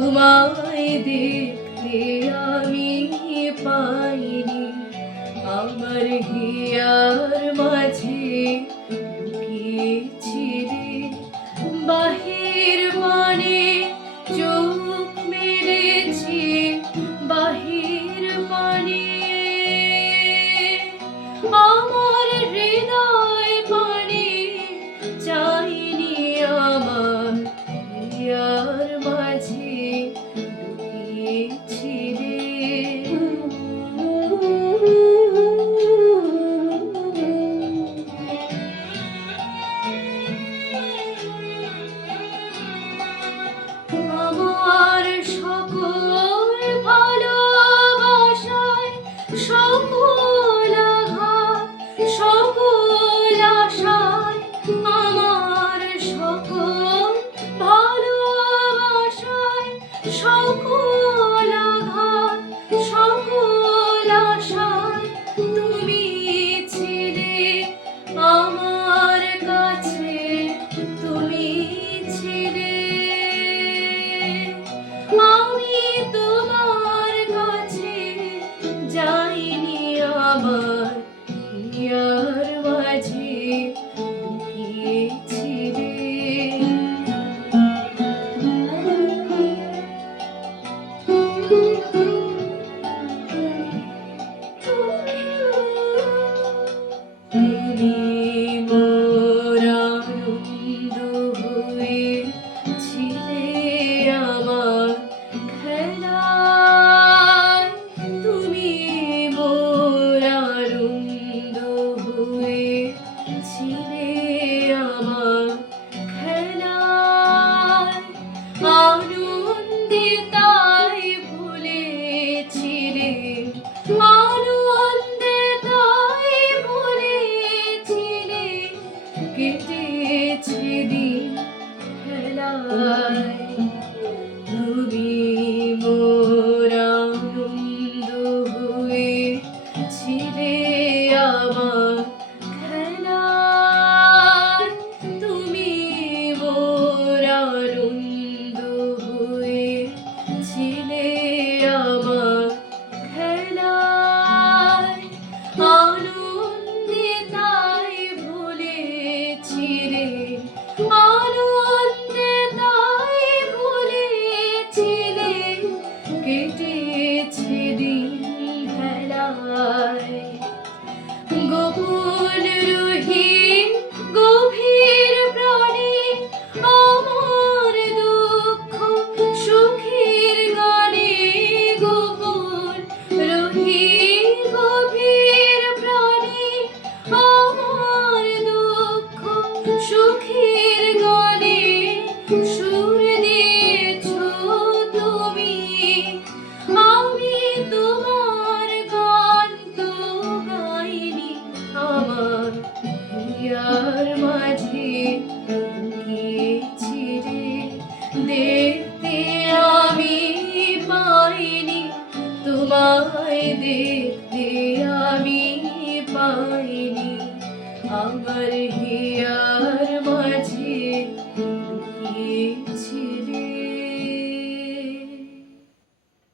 তোমায় দেখতে আমি পাইনি, আমার হিয়ার মাঝে লুকিয়েছিলে। বাহির পানে চোখ মেলেছি, বাহির পানে আমার হৃদয় পানে চাইনি, আমার হিয়ার মাঝে লুকিয়েছিলে। আমার সকল ভালোবাসায়, সকল আঘাত, সকল আশায়, আমার সকল ভালোবাসায়, সকল আঘাত, সকল আশায় তুমি ছিলে আমার কাছে, তুমি ছিলে। আমি তোমার কাছে যাইনি, আমার হিয়ার মাঝে লুকিয়েছিলে। তুমি মোর আনন্দ হয়েছিলে আমার খেলায়, তুমি মোর আনন্দ হয়েছিলে আমার খেলায়। আনন্দে তাই ভুলেছিলে, আনন্দে তাই ভুলেছিলে, কেটেছে দিন খেলায়। তুমি মোর আনন্দ হয়েছিলে আমার খেলায়, তুমি মোর আনন্দ হয়েছিলে আমার খেলায়। আনন্দে তাই ভুলেছিলে, আনন্দে তাই ভুলেছিলে, কেটেছে দিন খেলায়। গোপন রহি গভীর প্রাণে আমার দুঃখ সুখের গানে, গোপন রহি গভীর প্রাণে আমার দুঃখ সুখের গানে সুর দিয়েছ তুমি। আমি তোমার গান তো গাইনি, আমার হিয়ার মাঝে লুকিয়েছিলে। দেখতে আমি পাইনি, তোমায় দেখতে আমি পাইনি, আমার হিয়ার